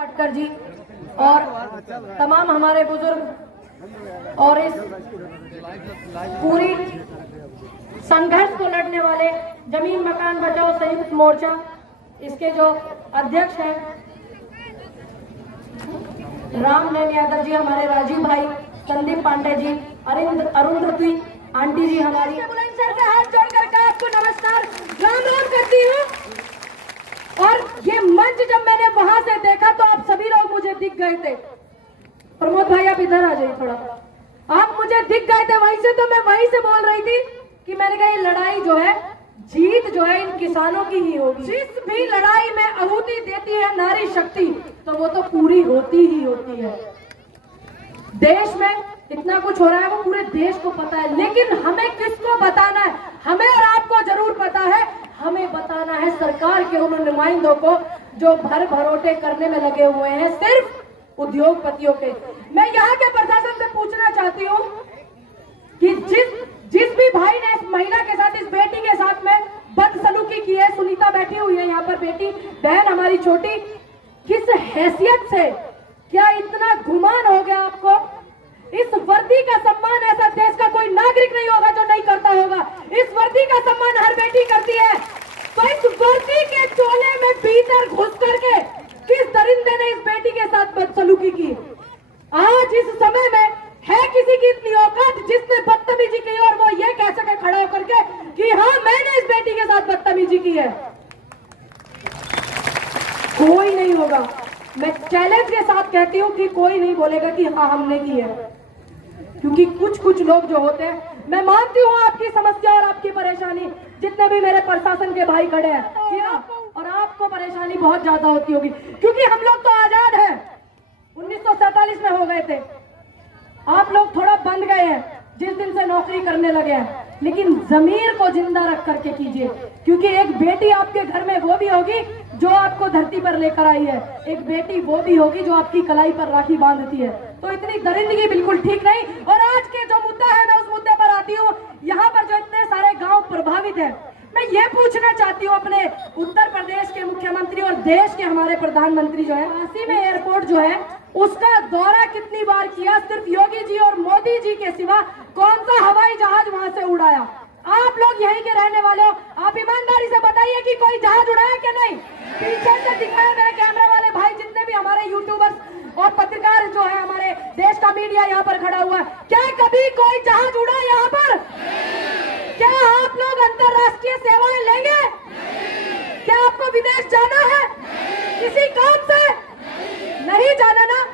पाटकर जी और तमाम हमारे बुजुर्ग और इस पूरी संघर्ष को लड़ने वाले जमीन मकान बचाओ संयुक्त मोर्चा इसके जो अध्यक्ष हैं राम नयन यादव जी, हमारे राजीव भाई, संदीप पांडे जी, अरुंधति आंटी जी हमारी, बुलंदशहर से हाथ जोड़ करके आपको नमस्कार राम राम करती हूँ। और ये मंच जब मैंने वहां से देखा तो आप सभी लोग मुझे दिख गए थे। प्रमोद भाई आप इधर आ जाइए थोड़ा, आप मुझे दिख गए थे वहीं से, तो मैं वहीं से बोल रही थी कि मैंने कहा ये लड़ाई जो है, जीत जो है इन किसानों की ही होगी। जिस भी लड़ाई में आहुति देती है नारी शक्ति तो वो तो पूरी होती ही होती है। देश में इतना कुछ हो रहा है वो पूरे देश को पता है, लेकिन हमें किसको बताना है? हमें और आपको जरूर पता है। हमें बताना है सरकार के उन नुमाइंदों को जो भर भरोटे करने में लगे हुए हैं सिर्फ उद्योगपतियों के। मैं यहाँ के प्रशासन से पूछना चाहती हूँ कि जिस भी भाई ने इस महिला के साथ, इस बेटी के साथ में बदसलूकी की है, सुनीता बैठी हुई है यहाँ पर, बेटी बहन हमारी छोटी, किस हैसियत से, क्या इतना गुमान हो गया आपको? इस वर्दी का सम्मान ऐसा देश का कोई नागरिक नहीं होगा जो नहीं करता होगा। इस वर्दी का सम्मान हर बेटी करती है। तो इस वर्दी के चोले में भीतर घुस करके किस दरिंदे ने इस बेटी के साथ बदसलूकी की? आज इस समय में है किसी की इतनी औकात जिसने बदतमीजी की और वो ये कह सके खड़ा होकर के कि हाँ मैंने इस बेटी के साथ बदतमीजी की है? कोई नहीं होगा। मैं चैलेंज के साथ कहती हूँ कि कोई नहीं बोलेगा कि हाँ हमने की है, क्योंकि कुछ लोग जो होते हैं, मैं मानती हूँ आपकी समस्या और आपकी परेशानी, जितने भी मेरे प्रशासन के भाई खड़े हैं, और आपको परेशानी बहुत ज्यादा होती होगी क्योंकि हम लोग तो आजाद हैं, 1947 में हो गए थे। आप लोग थोड़ा बंद गए हैं जिस दिन से नौकरी करने लगे हैं, लेकिन जमीर को जिंदा रख करके कीजिए, क्योंकि एक बेटी आपके घर में वो भी होगी जो आपको धरती पर लेकर आई है, एक बेटी वो भी होगी जो आपकी कलाई पर राखी बांधती है। तो इतनी दरिंदगी बिल्कुल ठीक नहीं। और आज के जो मुद्दा है, मैं उस मुद्दे पर आती हूँ। यहाँ पर जो इतने सारे गांव प्रभावित हैं, मैं ये पूछना चाहती हूँ अपने उत्तर प्रदेश के मुख्यमंत्री और देश के हमारे प्रधानमंत्री जो है, वाराणसी में एयरपोर्ट जो है उसका दौरा कितनी बार किया? सिर्फ योगी जी और मोदी जी के सिवा कौन सा हवाई जहाज वहां से उड़ाया? आप लोग यहीं के रहने वाले हो, आप ईमानदारी से बताइए कि कोई जहाज उड़ाया कि नहीं? पीछे से दिखाया मेरे कैमरा वाले भाई, जितने भी हमारे यूट्यूबर्स और पत्रकार जो है, हमारे देश का मीडिया यहाँ पर खड़ा हुआ है, क्या कभी कोई जहाज उड़ा यहाँ पर? क्या आप लोग अंतरराष्ट्रीय सेवाएं लेंगे? क्या आपको विदेश जाना है किसी काम से? नहीं जाना ना?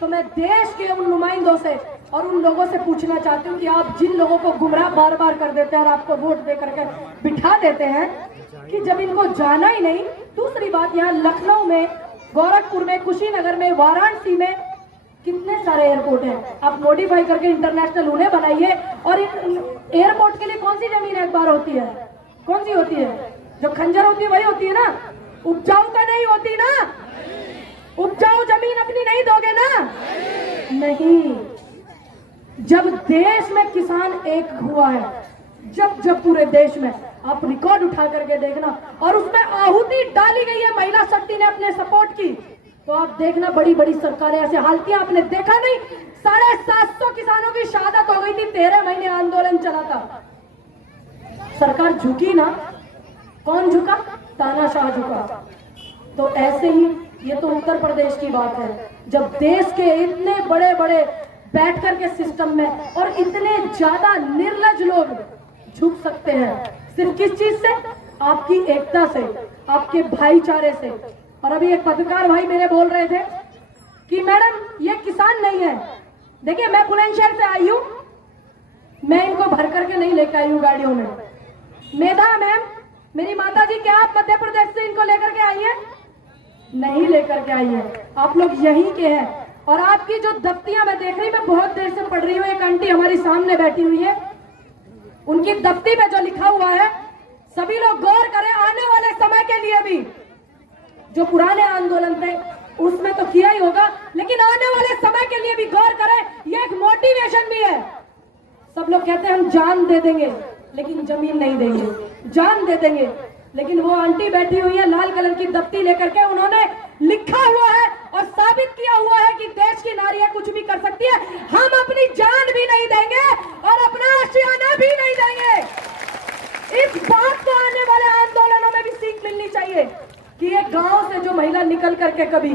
तो मैं देश के उन नुमाइंदों से और उन लोगों से पूछना चाहती हूँ कि आप जिन लोगों को गुमराह बार बार कर देते हैं और आपको वोट दे करके बिठा देते हैं कि जब इनको जाना ही नहीं। दूसरी बात, यहाँ लखनऊ में, गोरखपुर में, कुशीनगर में, वाराणसी में कितने सारे एयरपोर्ट हैं। आप मॉडिफाई करके इंटरनेशनल उन्हें बनाइए। और एयरपोर्ट के लिए कौन सी जमीन एक बार होती है? कौन सी होती है? जो खंजर होती है वही होती है ना? उपजाऊ तो नहीं होती ना? उपजाऊ जमीन अपनी नहीं दोगे ना? नहीं। जब देश में किसान एक हुआ है, जब पूरे देश में, आप रिकॉर्ड उठा करके देखना, और उसमें आहुति डाली गई है महिला शक्ति ने अपने सपोर्ट की, तो आप देखना बड़ी बड़ी सरकारें ऐसे हाल किया आपने देखा नहीं? 750 किसानों की शहादत हो गई थी, 13 महीने आंदोलन चला था। सरकार झुकी ना? कौन झुका? तानाशाह झुका। तो ऐसे ही ये तो उत्तर प्रदेश की बात है, जब देश के इतने बड़े बड़े बैठ कर के सिस्टम में और इतने ज्यादा निर्लज लोग झुक सकते हैं सिर्फ किस चीज से? आपकी एकता से, आपके भाईचारे से। और अभी एक पत्रकार भाई मेरे बोल रहे थे कि मैडम ये किसान नहीं है। देखिए मैं बुलंदशहर से आई हूँ, मैं इनको भर करके नहीं लेकर आई हूँ गाड़ियों में। मेधा मैम, मेरी माता जी, क्या आप मध्य प्रदेश से इनको लेकर के आई है? नहीं लेकर के आई है। आप लोग यहीं के हैं। और आपकी जो दफ्तियां मैं देख रही, मैं बहुत देर से पढ़ रही हूँ, एक आंटी हमारी सामने बैठी हुई है, उनकी दफ्ती पे जो लिखा हुआ है, सभी लोग गौर करें। आने वाले समय के लिए भी, जो पुराने आंदोलन थे उसमें तो किया ही होगा, लेकिन आने वाले समय के लिए भी गौर करें। ये एक मोटिवेशन भी है। सब लोग कहते हैं हम जान दे देंगे लेकिन जमीन नहीं देंगे, जान दे देंगे लेकिन वो आंटी बैठी हुई है लाल कलर की दफ्ती लेकर के, उन्होंने लिखा हुआ है और करके कभी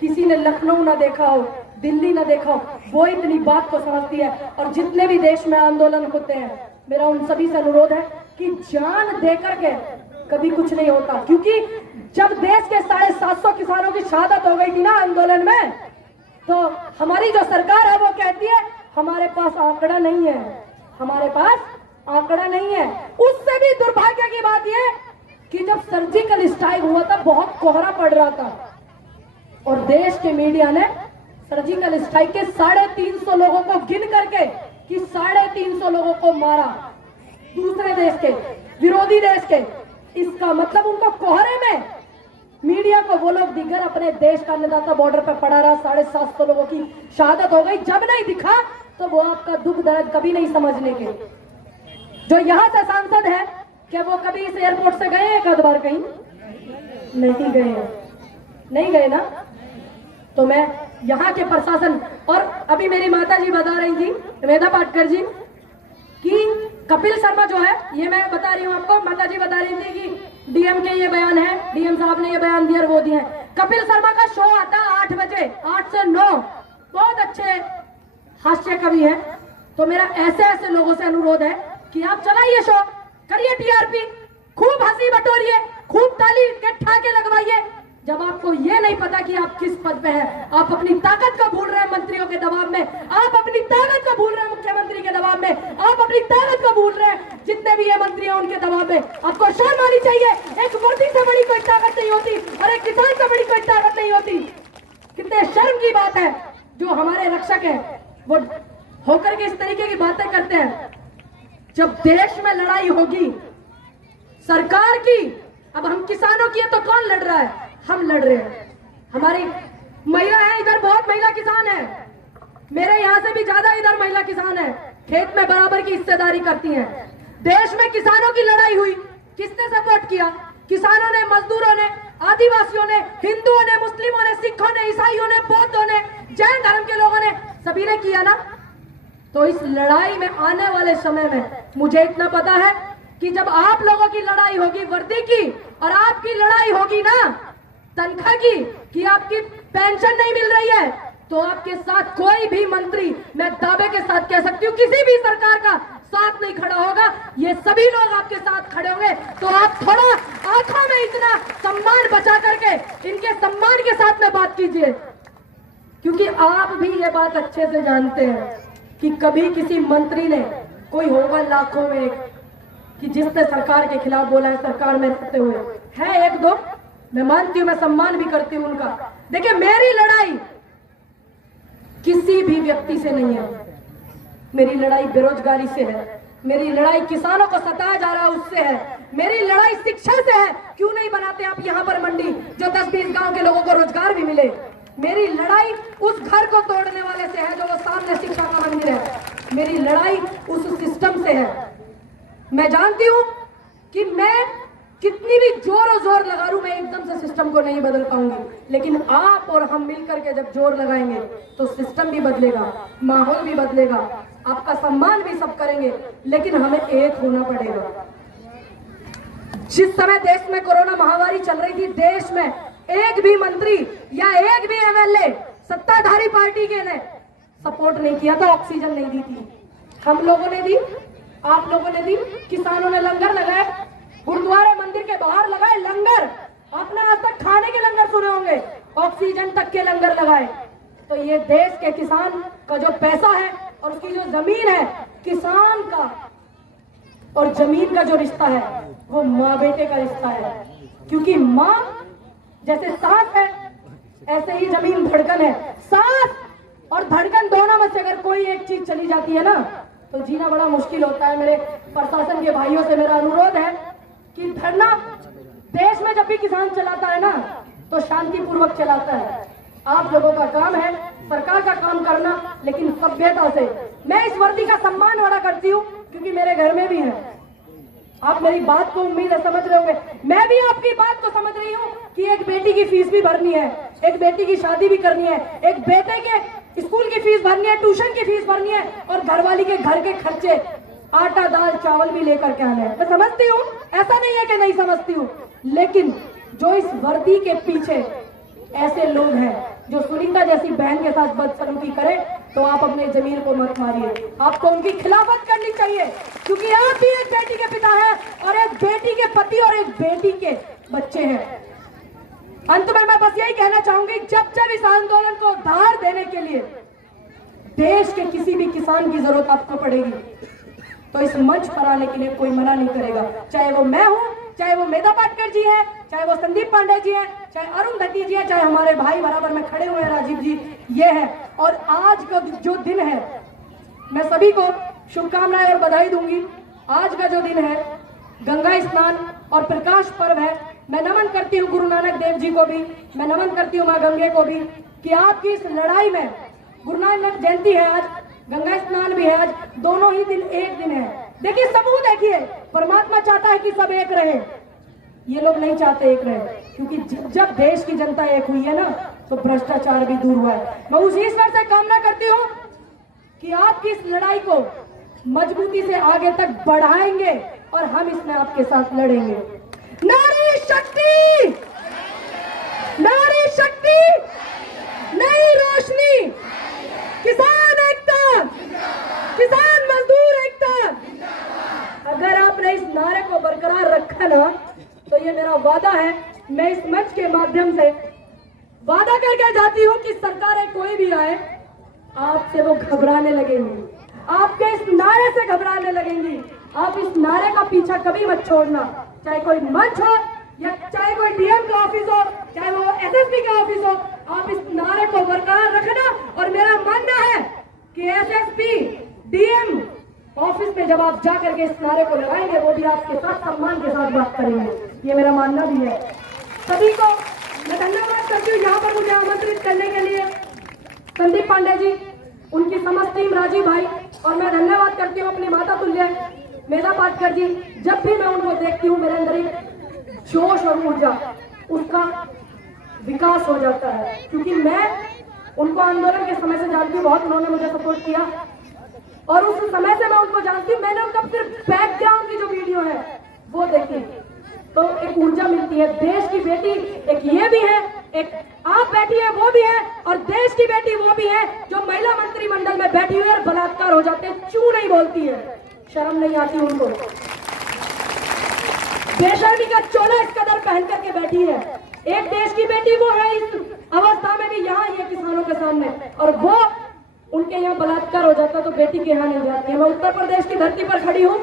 किसी ने लखनऊ ना देखा हो, दिल्ली ना देखा हो, वो इतनी बात को समझती है। और जितने भी देश में आंदोलन होते हैं, मेरा उन सभी से अनुरोध है कि जान दे करके कभी कुछ नहीं होता। क्योंकि जब देश के 750 किसानों की शहादत हो गई थी ना आंदोलन में, तो हमारी जो सरकार है वो कहती है हमारे पास आंकड़ा नहीं है, हमारे पास आंकड़ा नहीं है। उससे भी दुर्भाग्य की बात यह कि जब सर्जिकल स्ट्राइक हुआ था बहुत कोहरा पड़ रहा था और देश के मीडिया ने सर्जिकल स्ट्राइक के 350 लोगों को गिन करके कि 350 लोगों को मारा, दूसरे देश के, विरोधी देश के। इसका मतलब उनको कोहरे में मीडिया को वो लोग दिखकर अपने देश का अन्नदाता बॉर्डर पर पड़ा रहा, 750 लोगों की शहादत हो गई। जब नहीं दिखा तो वो आपका दुख दर्द कभी नहीं समझने के। जो यहां से सांसद है, क्या वो कभी इस एयरपोर्ट से गए एक आध बार कहीं? नहीं गए, नहीं गए ना। तो मैं यहाँ के प्रशासन, और अभी मेरी माता जी बता रही थी, वेदा पाटकर जी, कि कपिल शर्मा जो है, ये मैं बता रही हूँ आपको, माता जी बता रही थी कि डीएम के ये बयान है, डीएम साहब ने ये बयान दिया और वो दिए हैं। कपिल शर्मा का शो आता है 8 बजे, 8 से 9, बहुत अच्छे हास्य कवि है। तो मेरा ऐसे ऐसे लोगों से अनुरोध है कि आप चलाइए शो, करिए टीआरपी, खूब हंसी बटोरिए, खूब ताली के ठाके लगवाइए। जब आपको ये नहीं पता कि आप किस पद पे हैं, आप अपनी ताकत को भूल रहे हैं मंत्रियों के दबाव में, आप अपनी ताकत को भूल रहे हैं मुख्यमंत्री के दबाव में, आप अपनी ताकत को भूल रहे हैं जितने भी ये मंत्री हैं उनके दबाव में। आपको शर्म आनी चाहिए। एक वर्दी से बड़ी कोई ताकत नहीं होती और एक किसान से बड़ी कोई ताकत नहीं होती। कितने शर्म की बात है जो हमारे रक्षक है वो होकर के इस तरीके की बातें करते हैं। जब देश में लड़ाई होगी सरकार की, अब हम किसानों की है तो कौन लड़ रहा है? हम लड़ रहे हैं। हमारी महिला है इधर, बहुत महिला किसान है, मेरे यहां से भी ज्यादा इधर महिला किसान है, खेत में बराबर की हिस्सेदारी करती हैं। देश में किसानों की लड़ाई हुई, किसने सपोर्ट किया? किसानों ने, मजदूरों ने, आदिवासियों ने, हिंदुओं ने, मुस्लिमों ने, सिखों ने, ईसाइयों ने, बौद्धों ने, जैन धर्म के लोगों ने, सभी ने किया ना। तो इस लड़ाई में आने वाले समय में मुझे इतना पता है कि जब आप लोगों की लड़ाई होगी वर्दी की और आपकी लड़ाई होगी ना तनख्वाह की, कि आपकी पेंशन नहीं मिल रही है, तो आपके साथ कोई भी मंत्री, मैं दावे के साथ कह सकती हूँ, किसी भी सरकार का साथ नहीं खड़ा होगा। ये सभी लोग आपके साथ खड़े होंगे। तो आप थोड़ा आंखों में इतना सम्मान बचा करके इनके सम्मान के साथ में बात कीजिए, क्योंकि आप भी ये बात अच्छे से जानते हैं कि कभी किसी मंत्री ने, कोई होगा लाखों में कि जिसने सरकार के खिलाफ बोला है, सरकार में रहते हुए है एक दो, मैं मानती हूं, मैं सम्मान भी करती हूं उनका। देखिए मेरी लड़ाई किसी भी व्यक्ति से नहीं है, मेरी लड़ाई बेरोजगारी से है, मेरी लड़ाई किसानों को सताया जा रहा है उससे है, मेरी लड़ाई शिक्षा से है। क्यों नहीं बनाते आप यहाँ पर मंडी जो 10-20 गांव के लोगों को रोजगार भी मिले? मेरी लड़ाई उस घर को तोड़ने वाले से है जो वो सामने शिक्षा का मंदिर है। मेरी लड़ाई उस सिस्टम से है। मैं जानती हूं कि मैं कितनी भी जोर लगा लूं, मैं एकदम से सिस्टम को नहीं बदल पाऊंगी, लेकिन आप और हम मिलकर के जब जोर लगाएंगे तो सिस्टम भी बदलेगा, माहौल भी बदलेगा, आपका सम्मान भी सब करेंगे, लेकिन हमें एक होना पड़ेगा। जिस समय देश में कोरोना महामारी चल रही थी, देश में एक भी मंत्री या एक भी एमएलए सत्ताधारी पार्टी के ने सपोर्ट नहीं किया था, ऑक्सीजन नहीं दी थी। हम लोगों ने दी, आप लोगों ने दी, किसानों ने लंगर लगाए, गुरुद्वारे मंदिर के बाहर लगाए लंगर, आपने आज तक खाने के लंगर सुने होंगे, ऑक्सीजन तक के लंगर लगाए। तो ये देश के किसान का जो पैसा है और उसकी जो जमीन है, किसान का और जमीन का जो रिश्ता है वो माँ बेटे का रिश्ता है। क्योंकि माँ जैसे सांस है ऐसे ही जमीन धड़कन है। सांस और धड़कन दोनों में से अगर कोई एक चीज चली जाती है ना तो जीना बड़ा मुश्किल होता है। मेरे प्रशासन के भाइयों से मेरा अनुरोध है कि धरना देश में जब भी किसान चलाता है ना तो शांतिपूर्वक चलाता है। आप लोगों का काम है सरकार का काम करना, लेकिन सभ्यता से। मैं इस वर्दी का सम्मान बड़ा करती हूँ क्योंकि मेरे घर में भी है। आप मेरी बात को उम्मीद है समझ रहे होंगे, मैं भी आपकी बात को समझ रही हूँ कि एक बेटी की फीस भी भरनी है, एक बेटी की शादी भी करनी है, एक बेटे के स्कूल की फीस भरनी है, ट्यूशन की फीस भरनी है और घरवाली के घर के खर्चे, आटा दाल चावल भी लेकर के आना है। मैं समझती हूँ, ऐसा नहीं है कि नहीं समझती हूँ, लेकिन जो इस वर्दी के पीछे ऐसे लोग हैं जो सुनीता जैसी बहन के साथ बदसलूकी करें, तो आप अपने जमीर को मत मारिए, आपको उनकी खिलाफत करनी चाहिए, क्योंकि आप भी एक बेटी के पिता हैं और एक बेटी के पति और एक बेटी के बच्चे हैं। अंत में मैं बस यही कहना चाहूंगी, जब जब इस आंदोलन को धार देने के लिए देश के किसी भी किसान की जरूरत आपको पड़ेगी, तो इस मंच पर आने के लिए कोई मना नहीं करेगा, चाहे वो मैं हूं, चाहे वो मेधा पाटकर जी है, चाहे वो संदीप पांडे जी है, चाहे अरुण दत्ती जी है, चाहे हमारे भाई बराबर में खड़े हुए हैं राजीव जी, ये है। और आज का जो दिन है, मैं सभी को शुभकामनाएं और बधाई दूंगी। आज का जो दिन है गंगा स्नान और प्रकाश पर्व है। मैं नमन करती हूँ गुरु नानक देव जी को भी, मैं नमन करती हूँ माँ गंगे को भी, कि आपकी इस लड़ाई में, गुरु नानक जयंती है आज, गंगा स्नान भी है आज, दोनों ही दिन एक दिन है। देखिए समूह, देखिए परमात्मा चाहता है कि सब एक रहे, ये लोग नहीं चाहते एक रहे, क्योंकि जब देश की जनता एक हुई है ना, तो भ्रष्टाचार भी दूर हुआ है। मैं उस ईश्वर से कामना करती हूँ कि आपकी इस लड़ाई को मजबूती से आगे तक बढ़ाएंगे और हम इसमें आपके साथ लड़ेंगे। नारी शक्ति, नारी शक्ति, नई रोशनी, किसान एकता, किसान मजदूर एकता। अगर आपने इस नारे को बरकरार रखा ना, तो ये मेरा वादा है, मैं इस मंच के माध्यम से वादा करके जाती हूँ कि सरकारें कोई भी आए, आपसे वो घबराने लगेंगी, आपके इस नारे से घबराने लगेंगी। आप इस नारे का पीछा कभी मत छोड़ना, चाहे कोई मंच हो या चाहे कोई डीएम का ऑफिस हो, चाहे वो एसएसपी का ऑफिस हो, आप इस नारे को बरकरार रखना। और मेरा मानना है कि एसएसपी डीएम ऑफिस में जब आप जा करके इस नारे को लगाएंगे, वो भी आपके साथ सम्मान के साथ बात करेंगे, ये मेरा मानना भी है। सभी को मैं धन्यवाद करती हूँ यहाँ पर मुझे आमंत्रित करने के लिए, संदीप पांडे जी, उनकी समस्त टीम, राजीव भाई, और मैं धन्यवाद करती हूँ अपनी माता तुल्य मेधा पाटकर जी। जब भी मैं उनको देखती हूँ, मेरे अंदर एक जोश और ऊर्जा, उसका विकास हो जाता है, क्योंकि मैं उनको आंदोलन के समय से जानती हूँ, बहुत उन्होंने मुझे सपोर्ट किया, और उस समय से मैं उनको जानती हूँ। मैंने उनका सिर्फ बैकग्राउंड की जो वीडियो है वो देखी, तो एक ऊर्जा मिलती है। देश की बेटी एक ये भी है, एक आप बैठी है वो भी है, और देश की बेटी वो भी है जो महिला मंत्रिमंडल में बैठी हुई है और बलात्कार हो जाते हैं, चू नहीं बोलती है, शर्म नहीं आती उनको, बेशर्मी का चोला इस कदर पहन करके बैठी है। एक देश की बेटी वो है इस अवस्था में भी यहाँ ये किसानों के सामने, और वो उनके यहाँ बलात्कार हो जाता तो बेटी के यहाँ नहीं जाती है। मैं उत्तर प्रदेश की धरती पर खड़ी हूँ,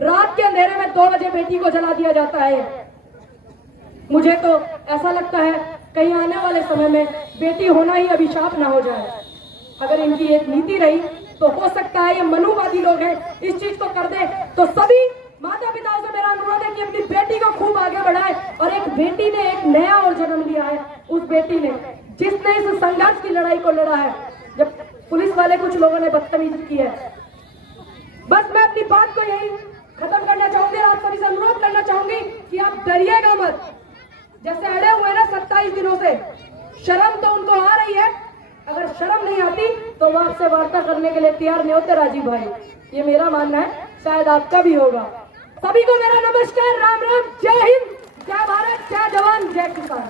रात के अंधेरे में 2 बजे बेटी को जला दिया जाता है। मुझे तो ऐसा लगता है कहीं आने वाले समय में बेटी होना ही अभिशाप ना हो जाए। अगर इनकी एक नीति रही तो हो सकता है ये मनुवादी लोग हैं, इस चीज को कर दे। तो सभी माता पिताओं से मेरा अनुरोध है कि अपनी बेटी को खूब आगे बढ़ाए। और एक बेटी ने एक नया और जन्म लिया है, उस बेटी ने जिसने इस संघर्ष की लड़ाई को लड़ा है, जब पुलिस वाले कुछ लोगों ने बदतमीजी की है। बस मैं अपनी बात को यही खत्म करना चाहूंगी, आप सभी से अनुरोध करना चाहूंगी कि आप डरिएगा मत। जैसे अड़े हुए ना 27 दिनों से, शर्म तो उनको आ रही है, अगर शर्म नहीं आती तो वो आपसे वार्ता करने के लिए तैयार नहीं होते राजीव भाई, ये मेरा मानना है, शायद आपका भी होगा। सभी को मेरा नमस्कार, राम राम, जय हिंद, जय भारत, जय जवान, जय किसान।